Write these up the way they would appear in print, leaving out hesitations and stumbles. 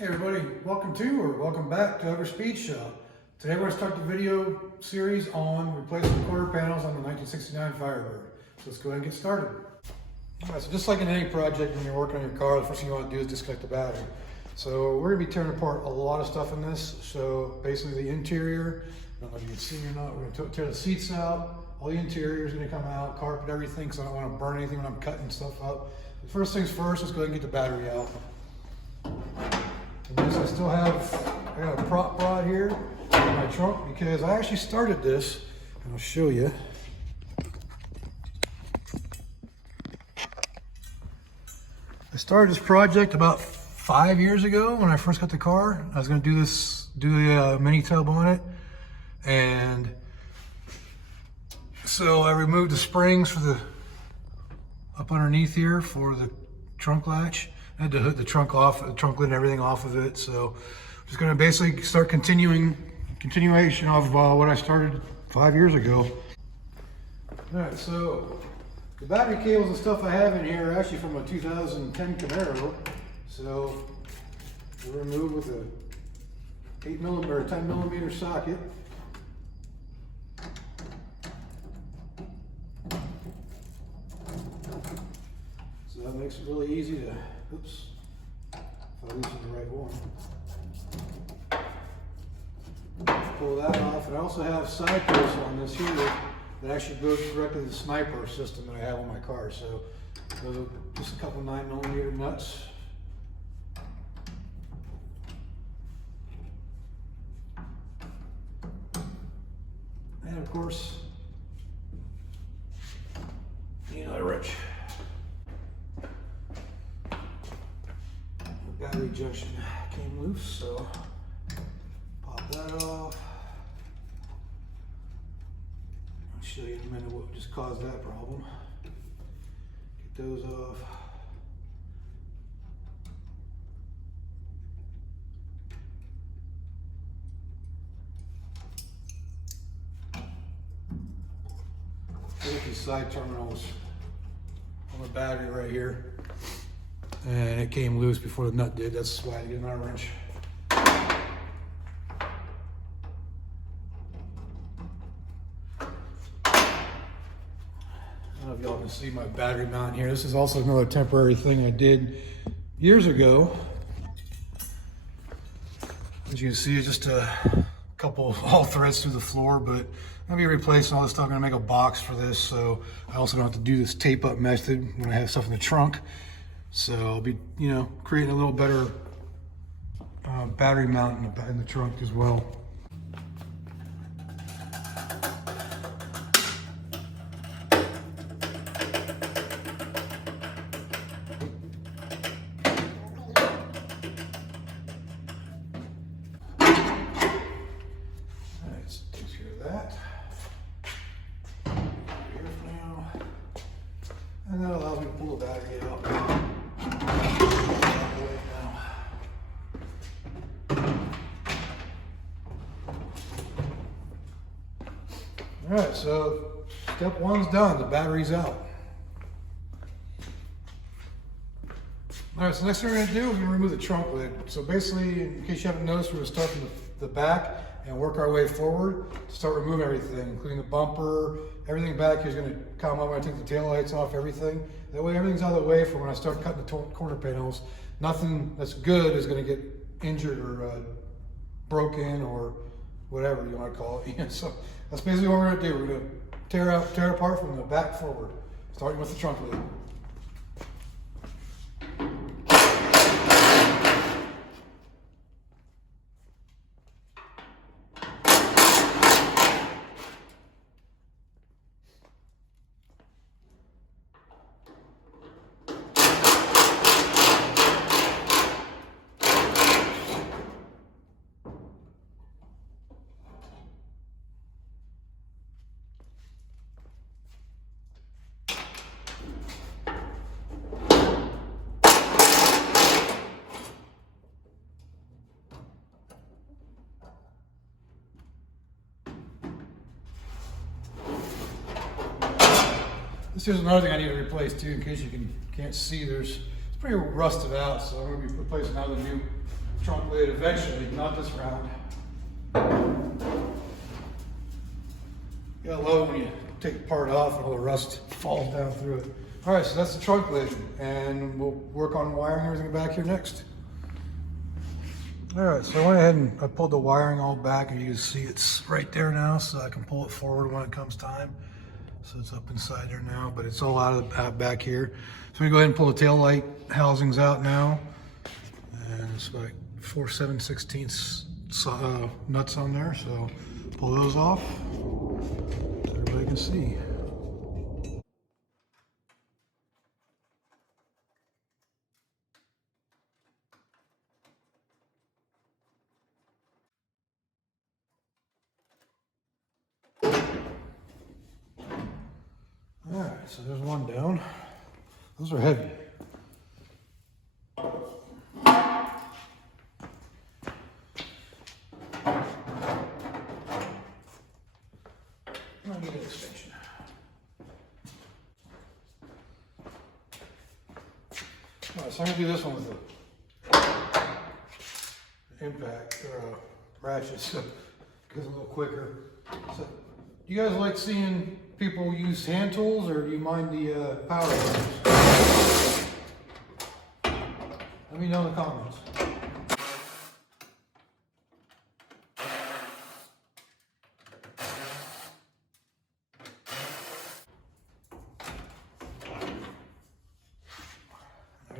Hey everybody, welcome back to Upper Speed Shop. Today we're going to start the video series on replacing quarter panels on the 1969 Firebird. So let's go ahead and get started. Alright, so just like in any project when you're working on your car, the first thing you want to do is disconnect the battery. So we're going to be tearing apart a lot of stuff in this. So basically the interior, I don't know if you can see or not, we're going to tear the seats out, all the interior is going to come out, carpet, everything, because I don't want to burn anything when I'm cutting stuff up. The first things first, let's go ahead and get the battery out. And I still have, I got a prop rod here in my trunk because I actually started this, and I'll show you. I started this project about 5 years ago when I first got the car. I was going to do the mini tub on it, and so I removed the springs for the up underneath here for the trunk latch. I had to hook the trunk off, the trunk lid and everything off of it. So I'm just going to basically start continuation of what I started 5 years ago. All right, so the battery cables and stuff I have in here are actually from a 2010 Camaro. So they're removed with a 8mm or 10mm socket. So that makes it really easy to, oops, if I loosen the right one. Pull that off, and I also have side posts on this here that actually goes directly to the sniper system that I have on my car. So those are just a couple 9mm nuts. And of course, you know, wrench. The battery junction came loose, so pop that off. I'll show you in a minute what just caused that problem. Get those off. Look at these side terminals on the battery right here. And it came loose before the nut did. That's why I had to get another wrench. I don't know if y'all can see my battery mount here. This is also another temporary thing I did years ago. As you can see, it's just a couple all threads through the floor, but I'm gonna be replacing all this stuff. I'm gonna make a box for this, so I also don't have to do this tape up method when I have stuff in the trunk. So I'll be, you know, creating a little better battery mount in the trunk as well. And that allows me to pull the battery out. All right, so step one's done, the battery's out. All right, so next thing we're gonna do, we're gonna remove the trunk lid. So basically, in case you haven't noticed, we're gonna start from the back and work our way forward to start removing everything, including the bumper. Everything back here is going to come up when I take the taillights off, everything. That way everything's out of the way for when I start cutting the corner panels. Nothing that's good is going to get injured or broken or whatever you want to call it. So that's basically what we're going to do. We're going to tear apart from the back forward, starting with the trunk lid. This is another thing I need to replace too, in case you can't see. It's pretty rusted out, so I'm going to be replacing out with a new trunk lid eventually, not this round. You gotta love when you take the part off and all the rust falls down through it. All right, so that's the trunk lid, and we'll work on wiring everything back here next. All right, so I went ahead and I pulled the wiring all back, and you can see it's right there now, so I can pull it forward when it comes time. So it's up inside there now, but it's all out back here. So we go ahead and pull the tail light housings out now, and it's like 4 7/16 nuts on there. So pull those off so everybody can see. All right, so there's one down. Those are heavy. I need an extension. All right, so I'm gonna do this one with the impact ratchet, so it goes a little quicker. So, do you guys like seeing people use hand tools, or do you mind the power tools? Let me know in the comments.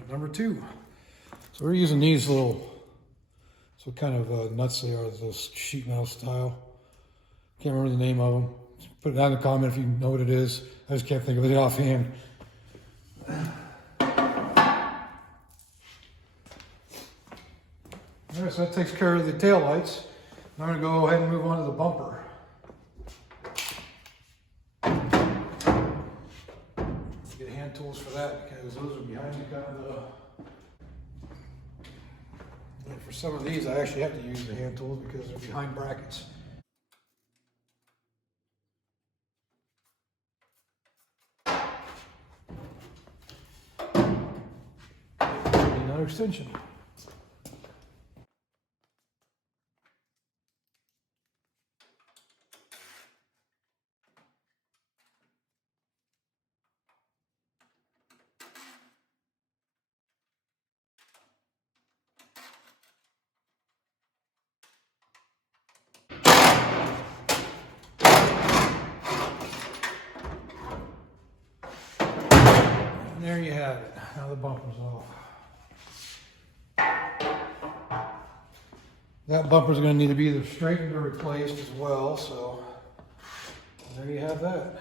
Number 2. So we're using these little, so kind of nuts they are, those sheet metal style. Can't remember the name of them. Put it down in the comment if you know what it is. I just can't think of it offhand. All right, so that takes care of the tail lights. I'm gonna go ahead and move on to the bumper. Get hand tools for that because those are behind the kind of the. And for some of these, I actually have to use the hand tools because they're behind brackets. Another extension. And there you have it. Now the bumper's off. That bumper's going to need to be either straightened or replaced as well, so there you have that.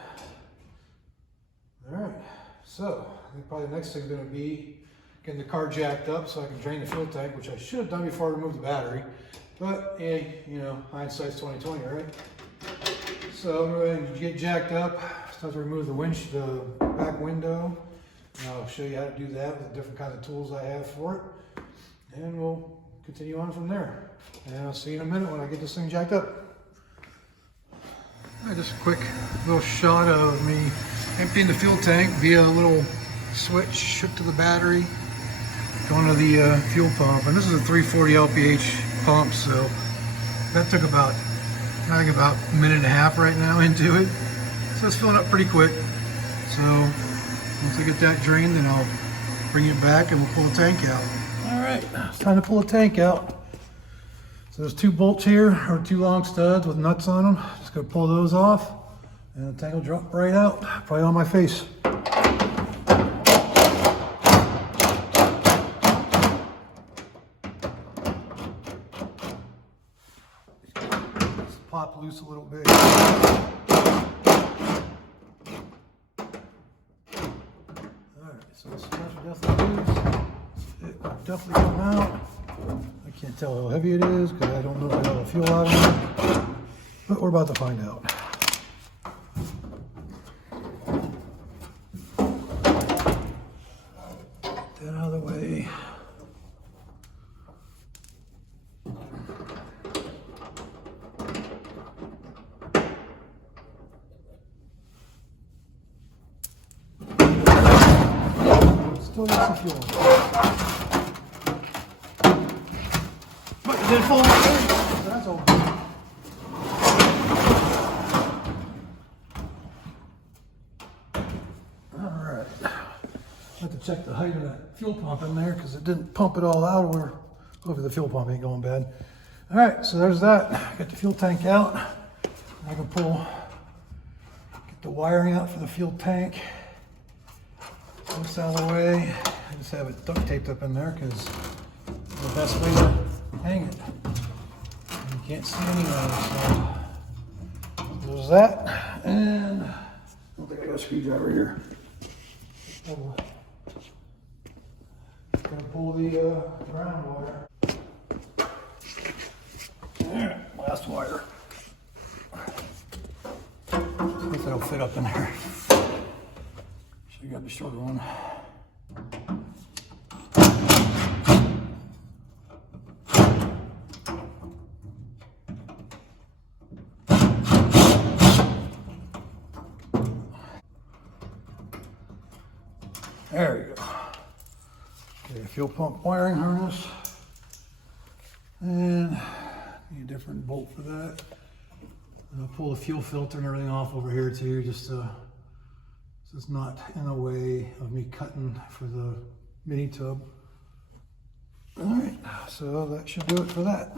All right, so I think probably the next thing is going to be getting the car jacked up so I can drain the fuel tank, which I should have done before I removed the battery, but hey, you know, hindsight's 20/20, right? So I'm going to get jacked up, start to remove the back window, and I'll show you how to do that with the different kinds of tools I have for it, and we'll continue on from there. And I'll see you in a minute when I get this thing jacked up. Just a quick little shot of me emptying the fuel tank via a little switch hooked to the battery, going to the fuel pump. And this is a 340 LPH pump, so that took about, I think about a minute and a half right now into it. So it's filling up pretty quick. So once I get that drained, then I'll bring it back and we'll pull the tank out. All right, it's time to pull the tank out. So there's 2 bolts here, or 2 long studs with nuts on them. Just gonna pull those off, and the tank will drop right out, probably on my face. Just pop loose a little bit. Alright, so the studs are definitely loose. It will definitely come out. I can't tell how heavy it is because I don't know if I have the fuel out of it, but we're about to find out. Get that out of the way. Still got some fuel. Did it fall off? That's all good. All right. I have to check the height of that fuel pump in there because it didn't pump it all out, or hopefully the fuel pump ain't going bad. All right, so there's that. Got the fuel tank out. I can get the wiring out for the fuel tank. This out of the way. I just have it duct taped up in there because it's the best way to hang it. And you can't see anyway, so there's that. And I don't think I got a screwdriver here. Gonna pull the ground wire. There, last wire. If that'll fit up in there. Should have got the shorter one. There we go. Okay, fuel pump wiring harness. And need a different bolt for that. And I'll pull the fuel filter and everything off over here too, just so it's not in the way of me cutting for the mini tub. All right, so that should do it for that.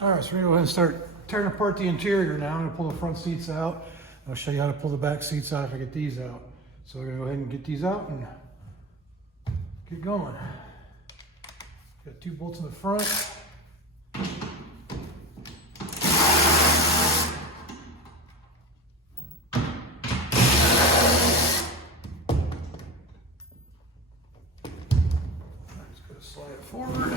All right, so we're gonna go ahead and start tearing apart the interior now. I'm gonna pull the front seats out. I'll show you how to pull the back seats out if I get these out. So we're gonna go ahead and get these out and get going. Got 2 bolts in the front. Just gonna slide it forward.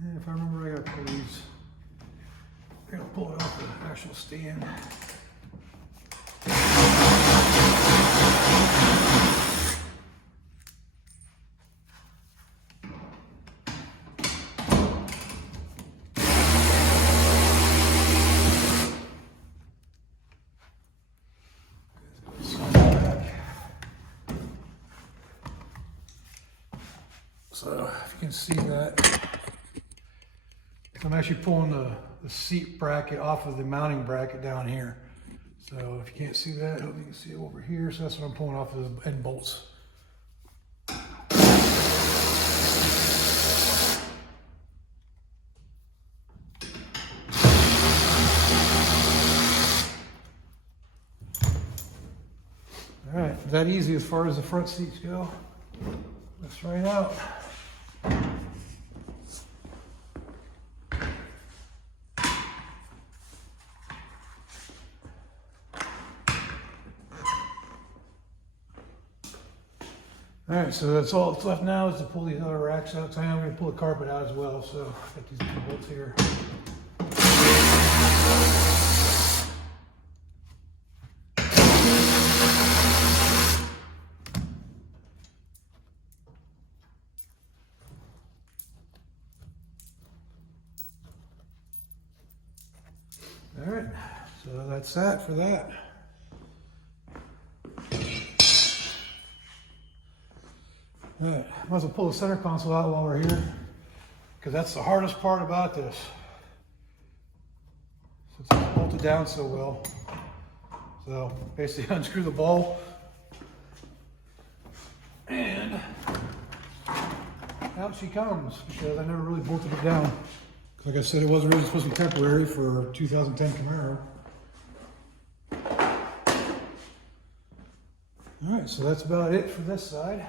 And if I remember, I gotta pull these. I gotta pull it off the actual stand. So if you can see that, I'm actually pulling the seat bracket off of the mounting bracket down here. So if you can't see that, I hope you can see it over here. So that's what I'm pulling off of the end bolts. All right, that easy as far as the front seats go. That's right out. All right, so that's all that's left now is to pull these other racks out. So I am going to pull the carpet out as well. So I've got these 2 bolts here. All right, so that's that for that. All right, might as well pull the center console out while we're here, because that's the hardest part about this. Since it's bolted down so well. So basically unscrew the ball, and out she comes, because I never really bolted it down. Like I said, it wasn't really supposed to be temporary for 2010 Camaro. All right, so that's about it for this side.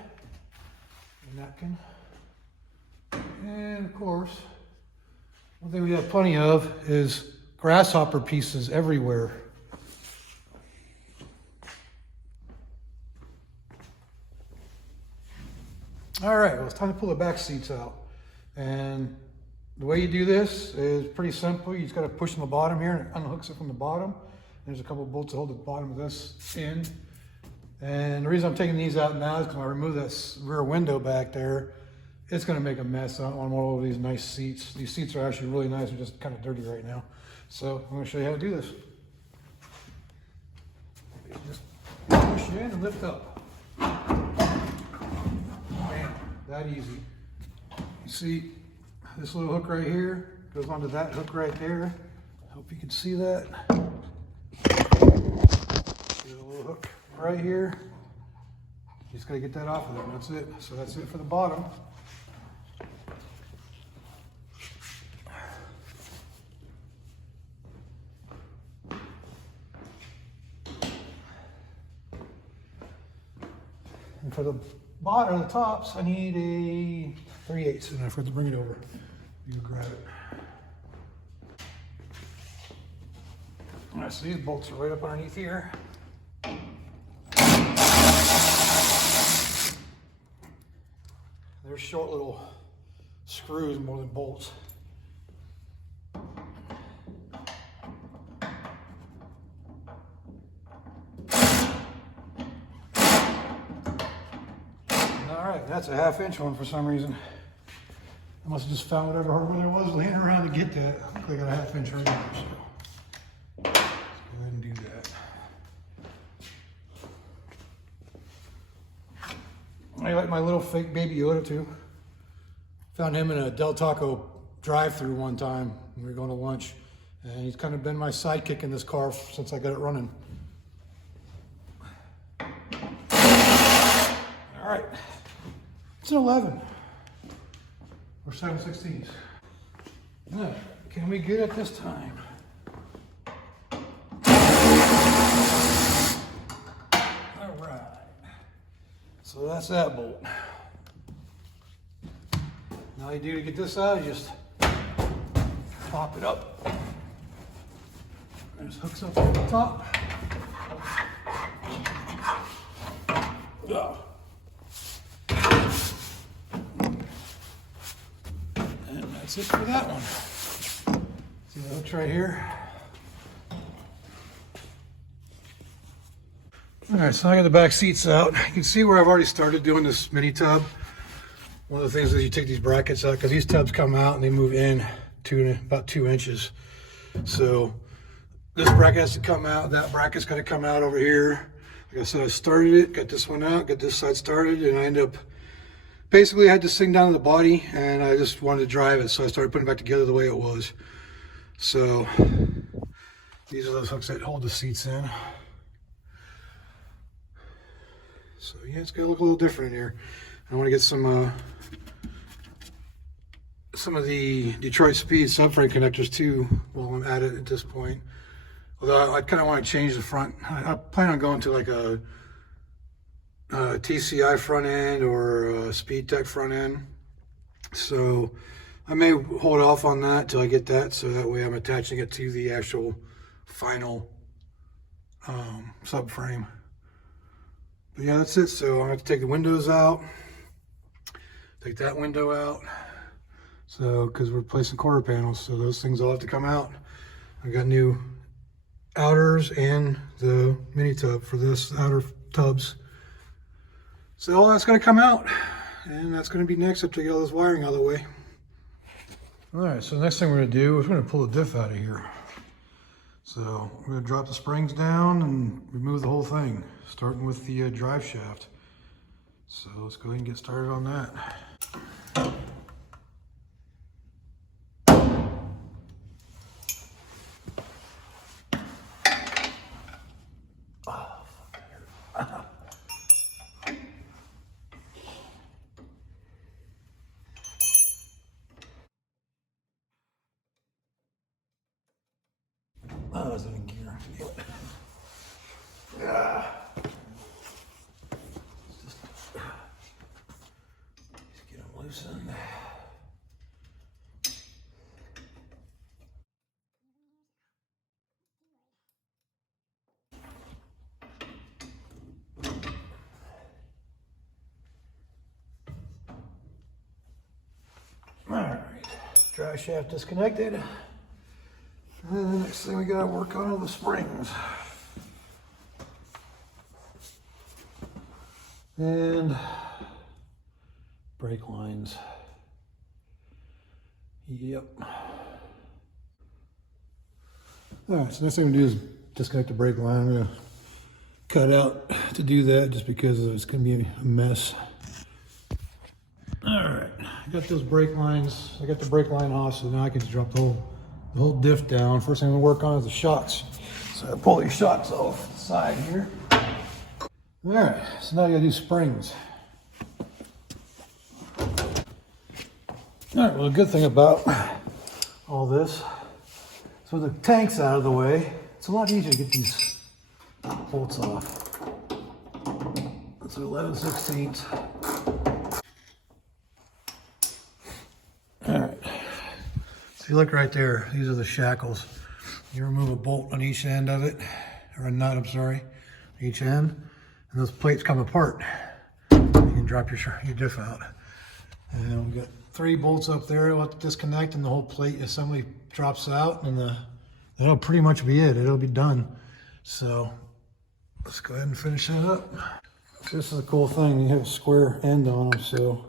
The napkin. And of course, one thing we have plenty of is grasshopper pieces everywhere. All right, well, it's time to pull the back seats out. And the way you do this is pretty simple. You just got to push on the bottom here and it unhooks it from the bottom. There's a couple of bolts to hold the bottom of this in. And the reason I'm taking these out now is because when I remove this rear window back there, it's gonna make a mess. I don't want all of these nice seats. These seats are actually really nice, they're just kind of dirty right now. So I'm gonna show you how to do this. Just push in and lift up. Man, that easy. You see this little hook right here goes onto that hook right there. Hope you can see that. See the little hook right here. You just gotta get that off of there, and that's it. So that's it for the bottom. And for the bottom, the tops, I need a 3/8, and I forgot to bring it over. You grab it. All right, so these bolts are right up underneath here. They're short little screws more than bolts. All right, that's a 1/2 inch one for some reason. I must have just found whatever hardware there was laying around to get that. I think they got a 1/2 inch right there, so let's go ahead and do that. I like my little fake baby Yoda too. Found him in a Del Taco drive-through one time when we were going to lunch, and he's kind of been my sidekick in this car since I got it running. All right, it's an 11 or 7/16. Now, can we get it this time? All right. So that's that bolt. Now all you do to get this out, you just pop it up. There's hooks up at the top. And that's it for that one. See the hooks right here? All right, so I got the back seats out. You can see where I've already started doing this mini tub. One of the things is you take these brackets out because these tubs come out and they move in about 2 inches. So this bracket has to come out. That bracket's got to come out over here. Like I said, I started it, got this one out, got this side started, and I ended up basically I had this thing down to the body and I just wanted to drive it. So I started putting it back together the way it was. So these are those hooks that hold the seats in. So yeah, it's gonna look a little different in here. I want to get some of the Detroit Speed subframe connectors too while I'm at it at this point. Although I kind of want to change the front. I plan on going to like a TCI front end or a SpeedTech front end. So I may hold off on that till I get that, so that way I'm attaching it to the actual final subframe. But yeah, that's it. So I'm gonna have to take the windows out, take that window out. So, because we're replacing quarter panels, so those things all have to come out. I got new outers and the mini tub for this outer tubs. So all that's gonna come out, and that's gonna be next after I get all this wiring out of the way. All right, so the next thing we're gonna do is we're gonna pull the diff out of here. So we're gonna drop the springs down and remove the whole thing, starting with the drive shaft. So let's go ahead and get started on that. Oh, it's in gear. Yeah. Just get them loosened. All right, drive shaft disconnected. And the next thing we gotta work on are the springs. And brake lines. Yep. All right, so next thing I'm gonna do is disconnect the brake line. I'm gonna cut out to do that just because it's gonna be a mess. All right, I got those brake lines. I got the brake line off, so now I can just drop the whole diff down. First thing I'm gonna work on is the shocks. So I pull these shocks off the side here. All right, so now I gotta do springs. All right, well, the good thing about all this, so the tank's out of the way, it's a lot easier to get these bolts off. That's 11/16. All right, so you look right there, these are the shackles. You remove a bolt on each end of it, or a nut, I'm sorry, each end, and those plates come apart. You can drop your diff out. And we've got 3 bolts up there. We'll have to disconnect and the whole plate assembly drops out, and that'll pretty much be it. It'll be done. So let's go ahead and finish that up. This is a cool thing. You have a square end on them, so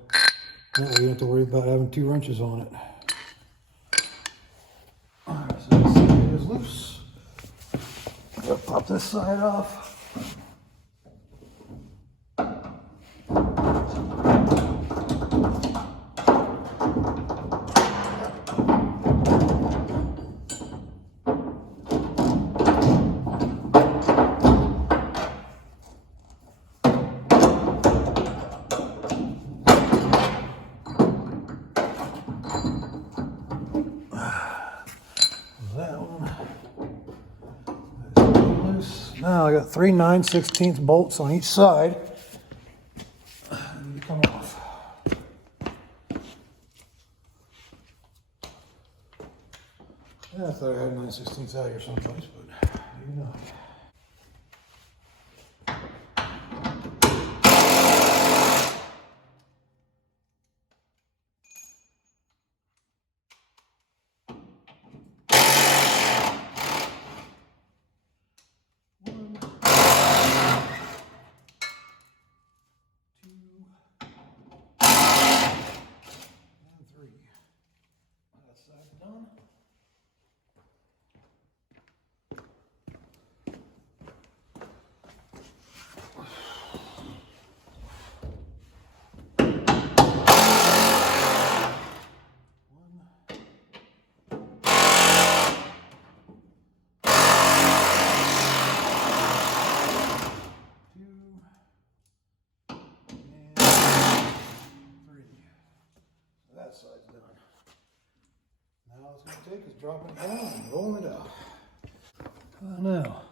that way you don't have to worry about having 2 wrenches on it. All right, so this side is loose. Gotta pop this side off. Now I got 3 9/16 bolts on each side. They come off. Yeah, I thought I had 9/16 out here someplace, but maybe not. That side's done. Now all it's going to take is dropping it down and rolling it out. Now.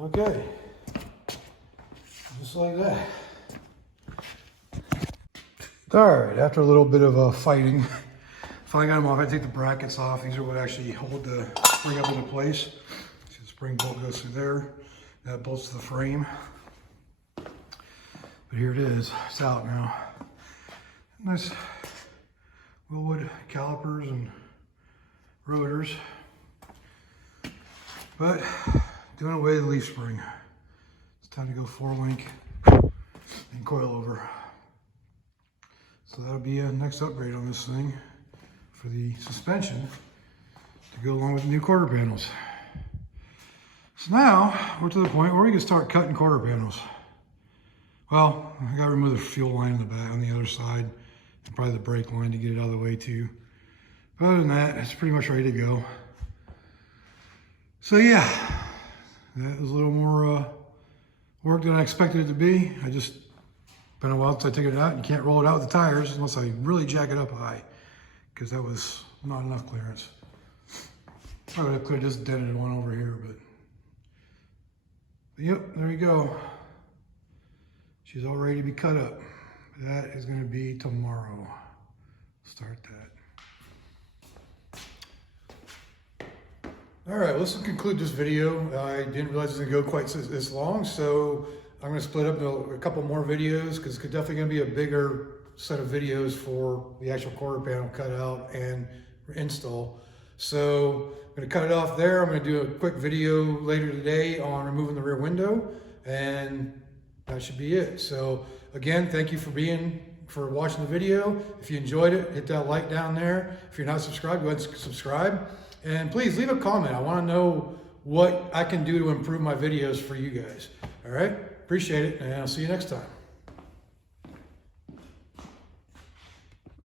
Okay. Just like that. All right, after a little bit of fighting, finally got them off. I take the brackets off. These are what actually hold the spring up into place. See, the spring bolt goes through there. That bolts to the frame. But here it is. It's out now. Nice Willwood calipers and rotors. But doing away with the leaf spring. It's time to go 4-link and coil over. So that'll be a next upgrade on this thing for the suspension to go along with the new quarter panels. So now we're to the point where we can start cutting quarter panels. Well, I gotta remove the fuel line in the back on the other side and probably the brake line to get it out of the way too. But other than that, it's pretty much ready to go. So yeah, that was a little more work than I expected it to be. I just been a while since I took it out, and you can't roll it out with the tires unless I really jack it up high, because that was not enough clearance. Probably could have just dented one over here, but yep, there you go. She's all ready to be cut up. That is going to be tomorrow. Start that. All right, let's conclude this video. I didn't realize it was going to go quite this long, so I'm going to split up into a couple more videos because it's definitely going to be a bigger set of videos for the actual quarter panel cutout and install. So I'm going to cut it off there. I'm going to do a quick video later today on removing the rear window, and that should be it. So again, thank you for watching the video. If you enjoyed it, hit that like down there. If you're not subscribed, go ahead and subscribe. And please leave a comment. I want to know what I can do to improve my videos for you guys. All right? Appreciate it, and I'll see you next time.